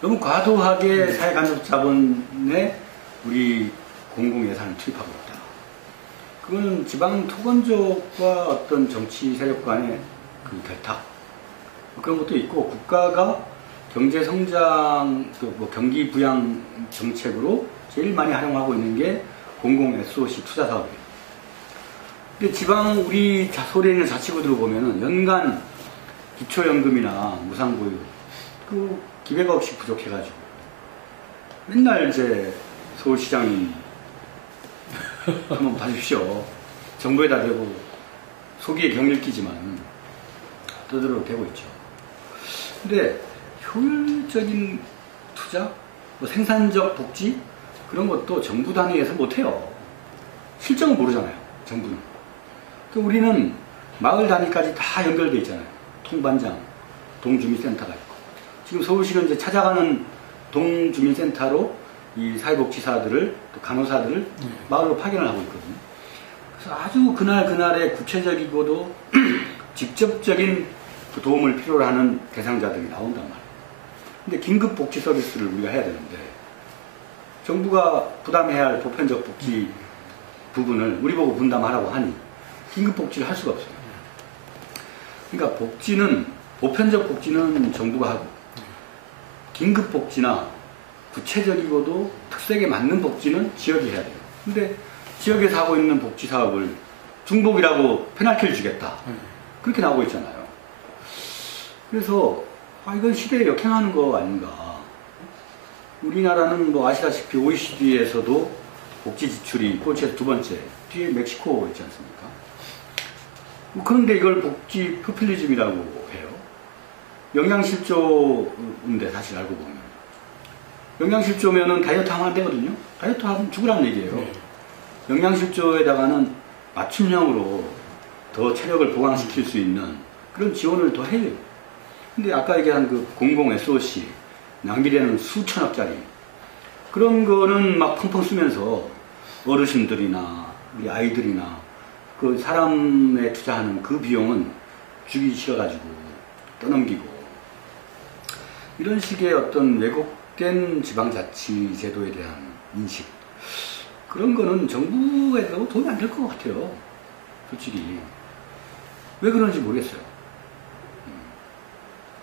너무 과도하게 사회간접자본에 우리 공공예산을 투입하고 있다. 그거는 지방 토건족과 어떤 정치 세력 간의 그 결탁 그런 것도 있고 국가가 경제 성장 뭐 경기 부양 정책으로 제일 많이 활용하고 있는 게 공공 SOC 투자 사업이에요. 근데 지방 우리 소리에 있는 자치구들 보면은 연간 기초연금이나 무상보육 그 기백억씩 부족해가지고 맨날 이제 서울시장이 한번 봐주십시오. 정부에다 대고 속이에 경리를 끼지만 떠들어 대고 있죠. 근데 효율적인 투자, 뭐 생산적 복지 그런 것도 정부 단위에서 못해요. 실정은 모르잖아요. 정부는. 그러니까 우리는 마을 단위까지 다 연결돼 있잖아요. 통반장, 동주민센터가 있고 지금 서울시는 이제 찾아가는 동주민센터로 이 사회복지사들을 또 간호사들을 마을로 파견을 하고 있거든요. 그래서 아주 그날의 구체적이고도 직접적인 그 도움을 필요로 하는 대상자들이 나온단 말이에요. 근데 긴급 복지 서비스를 우리가 해야 되는데 정부가 부담해야 할 보편적 복지 부분을 우리 보고 분담하라고 하니 긴급 복지를 할 수가 없어요. 그러니까 보편적 복지는 정부가 하고 긴급 복지나 구체적이고도 특색에 맞는 복지는 지역이 해야 돼요. 근데 지역에서 하고 있는 복지 사업을 중복이라고 페널티를 주겠다. 그렇게 나오고 있잖아요. 그래서 이건 시대에 역행하는 거 아닌가. 우리나라는 뭐 아시다시피 OECD에서도 복지 지출이 꼴찌에서 두 번째, 뒤에 멕시코 있지 않습니까? 그런데 이걸 복지 포퓰리즘이라고 해요. 영양실조인데 사실 알고 보면. 영양실조면은 다이어트 하면 안 되거든요. 다이어트 하면 죽으라는 얘기예요. 영양실조에다가는 맞춤형으로 더 체력을 보강시킬 수 있는 그런 지원을 더 해요. 근데 아까 얘기한 그 공공 SOC, 낭비되는 수천억짜리 그런 거는 막 펑펑 쓰면서 어르신들이나 우리 아이들이나 그 사람에 투자하는 그 비용은 주기 싫어가지고 떠넘기고 이런 식의 어떤 왜곡된 지방자치 제도에 대한 인식 그런 거는 정부에도 도움이 안 될 것 같아요. 솔직히 왜 그런지 모르겠어요.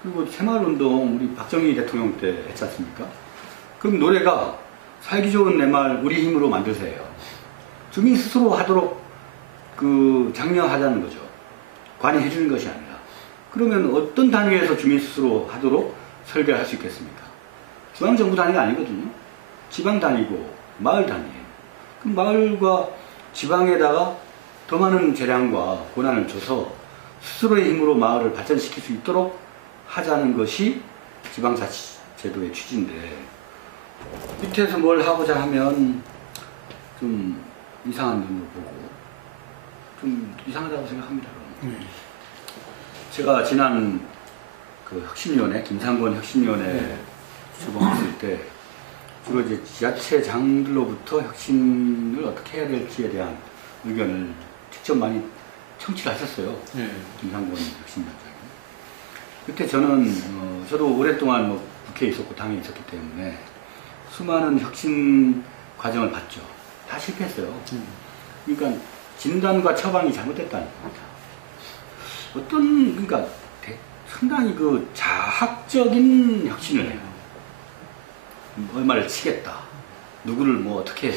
그리고 새마을운동 우리 박정희 대통령 때 했지 않습니까? 그럼 노래가 살기 좋은 내 마을 우리 힘으로 만드세요. 주민 스스로 하도록 장려하자는 거죠. 관이 해주는 것이 아니라. 그러면 어떤 단위에서 주민 스스로 하도록 설계를 할 수 있겠습니까? 중앙정부 단위가 아니거든요. 지방 단위고 마을 단위예요. 그럼 마을과 지방에다가 더 많은 재량과 권한을 줘서 스스로의 힘으로 마을을 발전시킬 수 있도록 하자는 것이 지방자치제도의 취지인데 밑에서 뭘 하고자 하면 좀 이상한 눈으로 보고 좀 이상하다고 생각합니다. 제가 지난 그 혁신위원회 김상권 혁신위원회 출범했을 때 주로 이제 지자체장들로부터 혁신을 어떻게 해야 될지에 대한 의견을 직접 많이 청취를 하셨어요. 김상권 혁신위원장이. 그때 저는 저도 오랫동안 뭐 국회에 있었고 당에 있었기 때문에 수많은 혁신 과정을 봤죠. 다 실패했어요. 그러니까 진단과 처방이 잘못됐다는 겁니다. 그러니까 상당히 그 자학적인 혁신을 해요. 얼마를 치겠다. 누구를 뭐 어떻게 해.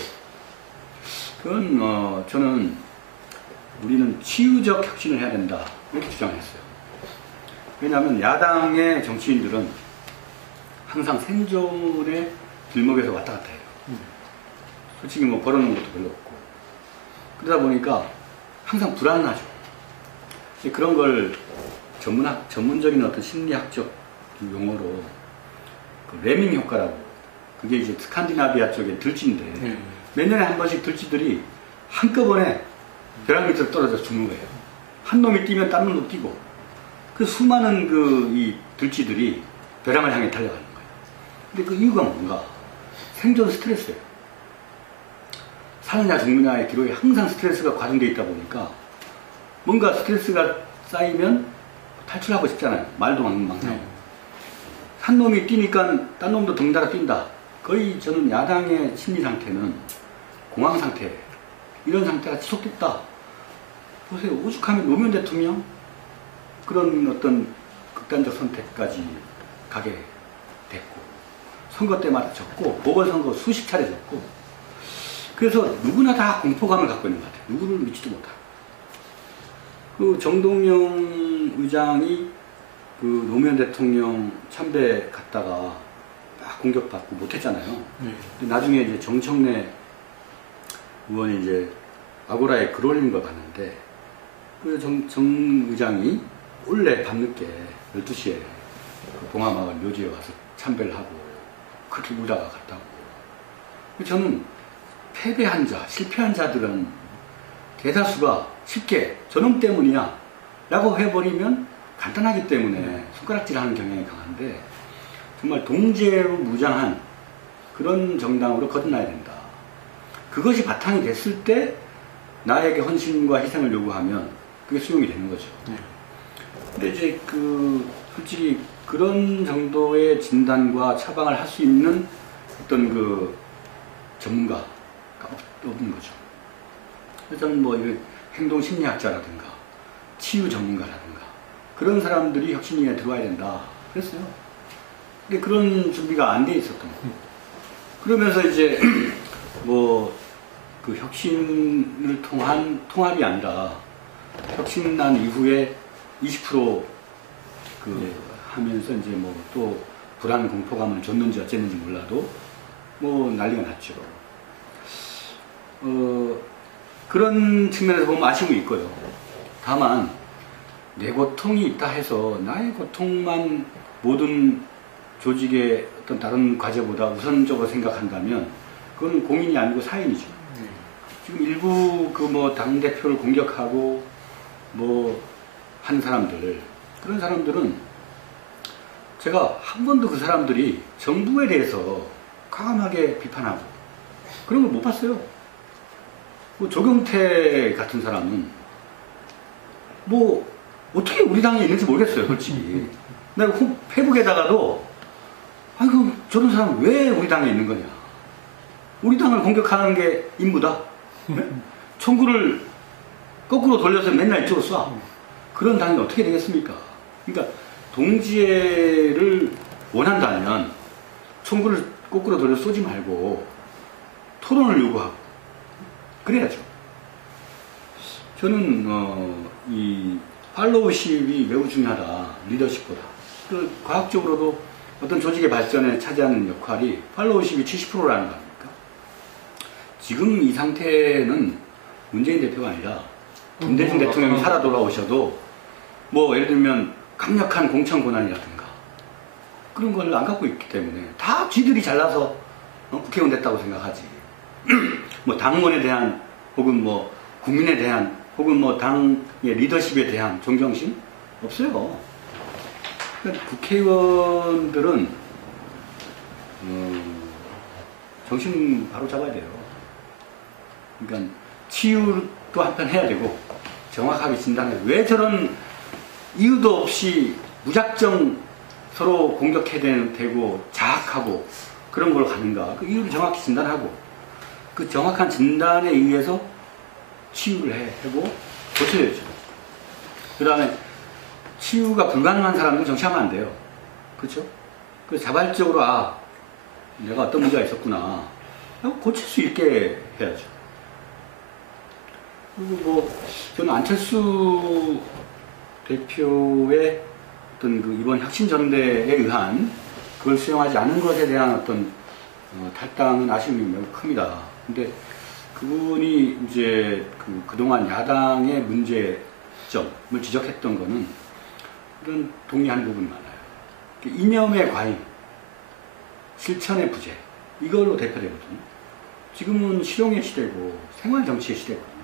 그건 저는 우리는 치유적 혁신을 해야 된다. 이렇게 주장했어요. 왜냐하면 야당의 정치인들은 항상 생존의 길목에서 왔다 갔다 해요. 솔직히 뭐 벌어놓은 것도 별로 없고. 그러다 보니까 항상 불안하죠. 그런 걸 전문적인 어떤 심리학적 용어로 그 레밍 효과라고. 그게 이제 스칸디나비아 쪽의 들쥐인데 몇 년에 한 번씩 들쥐들이 한꺼번에 벼랑 밑으로 떨어져 죽는 거예요. 한 놈이 뛰면 다른 놈도 뛰고 그 수많은 이 들쥐들이 벼랑을 향해 달려가는 거예요. 근데 그 이유가 뭔가? 생존 스트레스예요. 사느냐 죽느냐의 기로에 항상 스트레스가 과중되어 있다 보니까 뭔가 스트레스가 쌓이면 탈출하고 싶잖아요. 말도 막 나오고. 한 놈이 뛰니까 딴 놈도 덩달아 뛴다. 거의 저는 야당의 심리 상태는 공황 상태, 이런 상태가 지속됐다. 보세요. 오죽하면 노무현 대통령 그런 어떤 극단적 선택까지 가게 됐고 선거 때마다 졌고 보궐선거 수십 차례 졌고 그래서 누구나 다 공포감을 갖고 있는 것 같아요. 누구를 믿지도 못하고. 그 정동영 의장이 그 노무현 대통령 참배 갔다가 막 공격받고 못했잖아요. 근데 나중에 이제 정청래 의원이 이제 아고라에 글 올린 걸 봤는데 그 정 의장이 원래 밤늦게 12시에 그 봉화마을 묘지에 와서 참배를 하고 그렇게 우자가 갔다고. 저는 패배한 자, 실패한 자들은 대다수가 쉽게 저놈 때문이야 라고 해버리면 간단하기 때문에 손가락질하는 경향이 강한데 정말 동제로 무장한 그런 정당으로 거듭나야 된다. 그것이 바탕이 됐을 때 나에게 헌신과 희생을 요구하면 그게 수용이 되는 거죠. 근데 이제 솔직히 그런 정도의 진단과 처방을 할 수 있는 어떤 전문가가 없는 거죠. 그래서 저는 뭐 행동심리학자라든가 치유 전문가라든가 그런 사람들이 혁신위에 들어와야 된다 그랬어요. 근데 그런 준비가 안 돼 있었던 거예요. 그러면서 이제 그 혁신을 통한 통합이 아니라 혁신난 이후에 20% 하면서 이제 또 불안 공포감을 줬는지 어쨌는지 몰라도 난리가 났죠. 그런 측면에서 보면 아쉬움이 있고요. 다만 내 고통이 있다 해서 나의 고통만 모든 조직의 어떤 다른 과제보다 우선적으로 생각한다면 그건 공인이 아니고 사인이죠. 지금 일부 당대표를 공격하고 한 사람들, 그런 사람들은 제가 한 번도 그 사람들이 정부에 대해서 과감하게 비판하고 그런 걸 못 봤어요. 조경태 같은 사람은 뭐 어떻게 우리 당에 있는지 모르겠어요, 솔직히. 내가 페북에다가도 아이고 저런 사람 왜 우리 당에 있는 거냐. 우리 당을 공격하는 게 임무다. 네? 총구를 거꾸로 돌려서 맨날 이쪽으로 쏴. 그런 당이 어떻게 되겠습니까? 그러니까 동지애를 원한다면 총구를 거꾸로 돌려 쏘지 말고 토론을 요구하고 그래야죠. 저는 이 팔로우십이 매우 중요하다. 리더십보다. 그 과학적으로도 어떤 조직의 발전에 차지하는 역할이 팔로우십이 70%라는 거 아닙니까? 지금 이 상태는 문재인 대표가 아니라 김대중 대통령이 살아 돌아오셔도 뭐 예를 들면 강력한 공천 권한이라든가 그런 걸 안 갖고 있기 때문에 다 쥐들이 잘나서 국회의원 됐다고 생각하지. 뭐 당원에 대한 혹은 뭐 국민에 대한 혹은 뭐 당의 리더십에 대한 존경심 없어요. 그러니까 국회의원들은 정신 바로 잡아야 돼요. 그러니까 치유도 한편 해야 되고 정확하게 진단해야 왜 저런 이유도 없이 무작정 서로 공격해야 되고 자학하고 그런 걸 가는가. 그 이유를 정확히 진단하고 그 정확한 진단에 의해서 치유를 하고 고쳐야죠. 그 다음에 치유가 불가능한 사람은 정치하면 안 돼요. 그렇죠? 그래서 자발적으로 내가 어떤 문제가 있었구나 하고 고칠 수 있게 해야죠. 그리고 뭐 저는 안철수 대표의 어떤 그 이번 혁신전대에 의한 그걸 수용하지 않은 것에 대한 어떤 탈당은 아쉬움이 매우 큽니다. 근데 그분이 이제 그동안 야당의 문제점을 지적했던 거는 그런 동의하는 부분이 많아요. 이념의 과잉, 실천의 부재, 이걸로 대표되거든요. 지금은 실용의 시대고 생활정치의 시대거든요.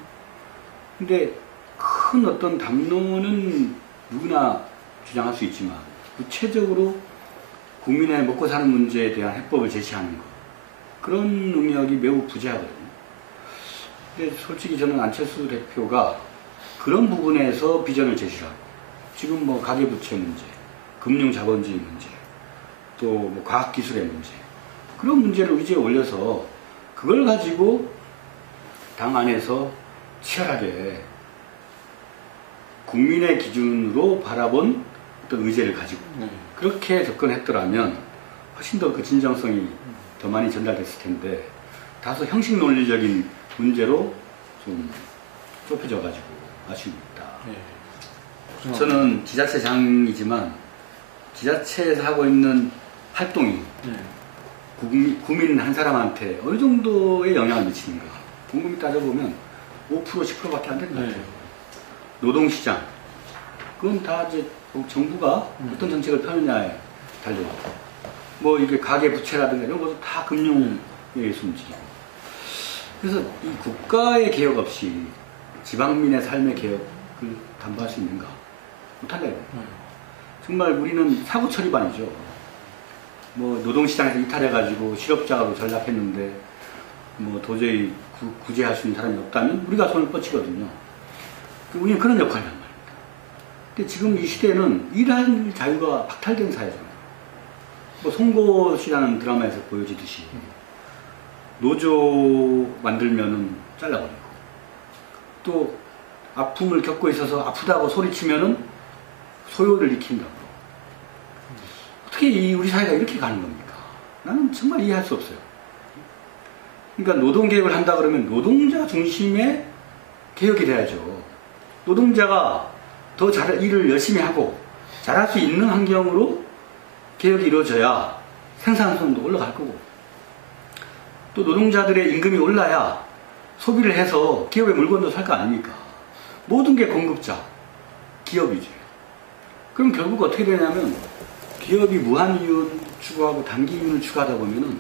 근데 큰 어떤 담론은 누구나 주장할 수 있지만 구체적으로 국민의 먹고 사는 문제에 대한 해법을 제시하는 것, 그런 능력이 매우 부재하거든요. 근데 솔직히 저는 안철수 대표가 그런 부분에서 비전을 제시하고 지금 뭐 가계부채 문제, 금융자본주의 문제, 또 뭐 과학기술의 문제, 그런 문제를 의제에 올려서 그걸 가지고 당 안에서 치열하게 국민의 기준으로 바라본 어떤 의제를 가지고 그렇게 접근했더라면 훨씬 더 그 진정성이 더 많이 전달됐을 텐데 다소 형식 논리적인 문제로 좀 좁혀져가지고 아쉽습니다. 네. 저는 지자체장이지만 지자체에서 하고 있는 활동이 국민 한 사람한테 어느 정도의 영향을 미치는가 곰곰이 따져보면 5% 10%밖에 안 되는 것 같아요. 노동시장 그건 다 이제 정부가 어떤 정책을 펴느냐에 달려있고 뭐 이게 가계부채라든가 이런 것도 다 금융에서 움직이고 그래서 이 국가의 개혁 없이 지방민의 삶의 개혁을 담보할 수 있는가? 못한다 이거. 정말 우리는 사고 처리반이죠. 뭐 노동시장에서 이탈해가지고 실업자로 전락했는데 뭐 도저히 구제할 수 있는 사람이 없다면 우리가 손을 뻗치거든요. 우리는 그런 역할을 한 말입니다. 근데 지금 이 시대는 일할 자유가 박탈된 사회잖아요. 뭐 송곳이라는 드라마에서 보여지듯이 노조 만들면은 잘라버리고 또 아픔을 겪고 있어서 아프다고 소리치면은 소요를 익힌다고. 어떻게 우리 사회가 이렇게 가는 겁니까? 나는 정말 이해할 수 없어요. 그러니까 노동개혁을 한다 그러면 노동자 중심의 개혁이 돼야죠. 노동자가 더 일을 열심히 하고 잘할 수 있는 환경으로 개혁이 이루어져야 생산성도 올라갈 거고 또 노동자들의 임금이 올라야 소비를 해서 기업의 물건도 살 거 아닙니까? 모든 게 공급자, 기업이지. 그럼 결국 어떻게 되냐면 기업이 무한이윤 추구하고 단기이윤을 추구하다 보면은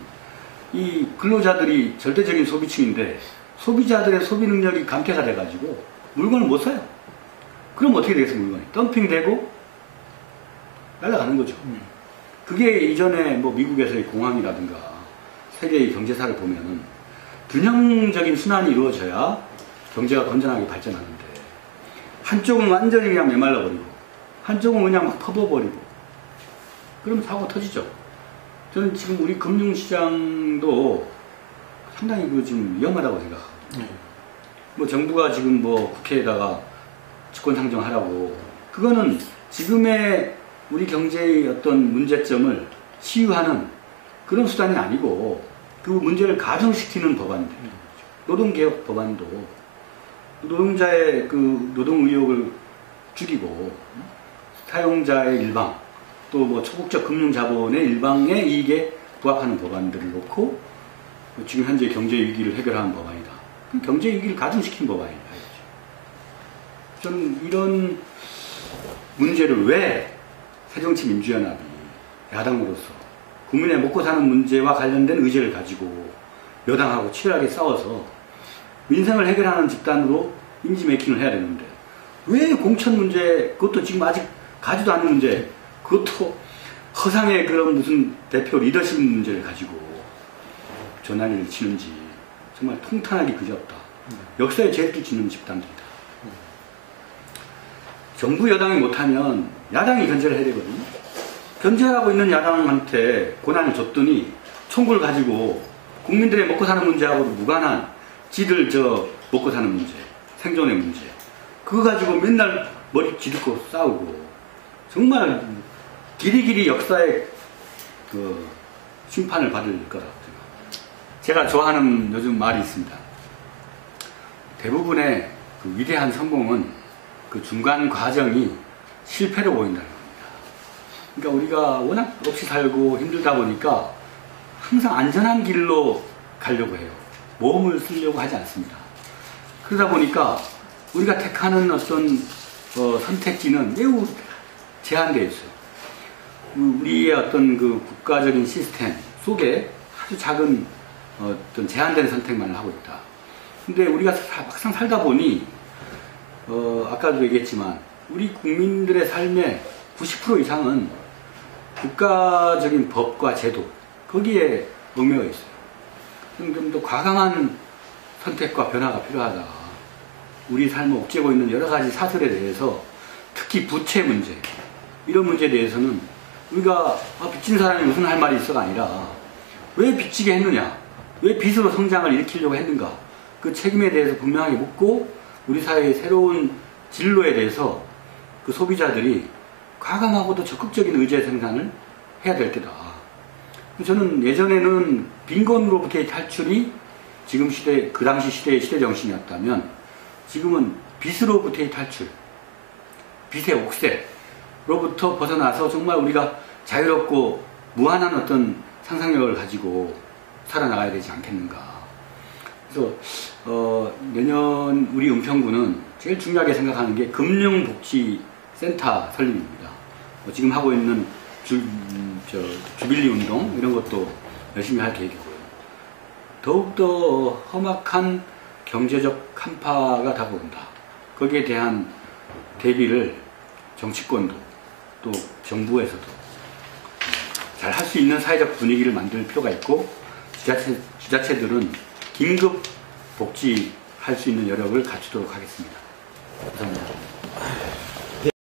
이 근로자들이 절대적인 소비층인데 소비자들의 소비 능력이 감퇴가 돼가지고 물건을 못 사요. 그럼 어떻게 되겠어요, 물건이? 덤핑되고 날아가는 거죠. 그게 이전에 뭐 미국에서의 공황이라든가 세계의 경제사를 보면은 균형적인 순환이 이루어져야 경제가 건전하게 발전하는데 한쪽은 완전히 그냥 메말라버리고 한쪽은 그냥 막 터져버리고 그러면 사고가 터지죠. 저는 지금 우리 금융시장도 상당히 그 지금 위험하다고 생각하거든요. 뭐 정부가 지금 뭐 국회에다가 주권 상정하라고 그거는 지금의 우리 경제의 어떤 문제점을 치유하는 그런 수단이 아니고 그 문제를 가중시키는 법안들, 노동개혁 법안도 노동자의 그 노동 의욕을 죽이고 사용자의 일방 또 뭐 초국적 금융자본의 일방의 이익에 부합하는 법안들을 놓고 지금 현재 경제 위기를 해결하는 법안이다. 경제 위기를 가중시킨 법안이다. 저는 이런 문제를 왜 새정치민주연합이 야당으로서 국민의 먹고 사는 문제와 관련된 의제를 가지고 여당하고 치열하게 싸워서 민생을 해결하는 집단으로 임지 메이킹을 해야 되는데 왜 공천 문제 그것도 지금 아직 가지도 않은 문제 그것도 허상의 그런 무슨 대표 리더십 문제를 가지고 전환을 치는지 정말 통탄하기 그지없다. 역사에 죄를 짓는 집단들이다. 정부 여당이 못하면 야당이 견제를 해야 되거든요. 견제하고 있는 야당한테 고난을 줬더니 총구를 가지고 국민들의 먹고 사는 문제하고도 무관한 지들 저 먹고 사는 문제, 생존의 문제 그거 가지고 맨날 머리 지르고 싸우고 정말 길이길이 역사의 그 심판을 받을 거라고 제가 좋아하는 요즘 말이 있습니다. 대부분의 그 위대한 성공은 그 중간 과정이 실패로 보인다는 겁니다. 그러니까 우리가 워낙 없이 살고 힘들다 보니까 항상 안전한 길로 가려고 해요. 모험을 쓰려고 하지 않습니다. 그러다 보니까 우리가 택하는 어떤 선택지는 매우 제한되어 있어요. 우리의 어떤 그 국가적인 시스템 속에 아주 작은 어떤 제한된 선택만을 하고 있다. 근데 우리가 막상 살다 보니 아까도 얘기했지만 우리 국민들의 삶의 90% 이상은 국가적인 법과 제도 거기에 얽매여 있어요. 좀 더 과감한 선택과 변화가 필요하다. 우리 삶을 옥죄고 있는 여러 가지 사설에 대해서 특히 부채 문제 이런 문제에 대해서는 우리가 빚진 사람이 무슨 할 말이 있어가 아니라 왜 빚지게 했느냐 왜 빚으로 성장을 일으키려고 했는가 그 책임에 대해서 분명하게 묻고 우리 사회의 새로운 진로에 대해서 그 소비자들이 과감하고도 적극적인 의제 생산을 해야 될 때다. 저는 예전에는 빈곤으로부터의 탈출이 지금 시대, 그 당시 시대의 시대 정신이었다면 지금은 빚으로부터의 탈출, 빚의 옥새로부터 벗어나서 정말 우리가 자유롭고 무한한 어떤 상상력을 가지고 살아나가야 되지 않겠는가. 그래서 내년 우리 은평구는 제일 중요하게 생각하는 게 금융복지센터 설립입니다. 지금 하고 있는 주빌리 운동 이런 것도 열심히 할 계획이고요. 더욱더 험악한 경제적 한파가 다가온다. 거기에 대한 대비를 정치권도 또 정부에서도 잘 할 수 있는 사회적 분위기를 만들 필요가 있고 지자체들은 긴급 복지할 수 있는 여력을 갖추도록 하겠습니다. 감사합니다.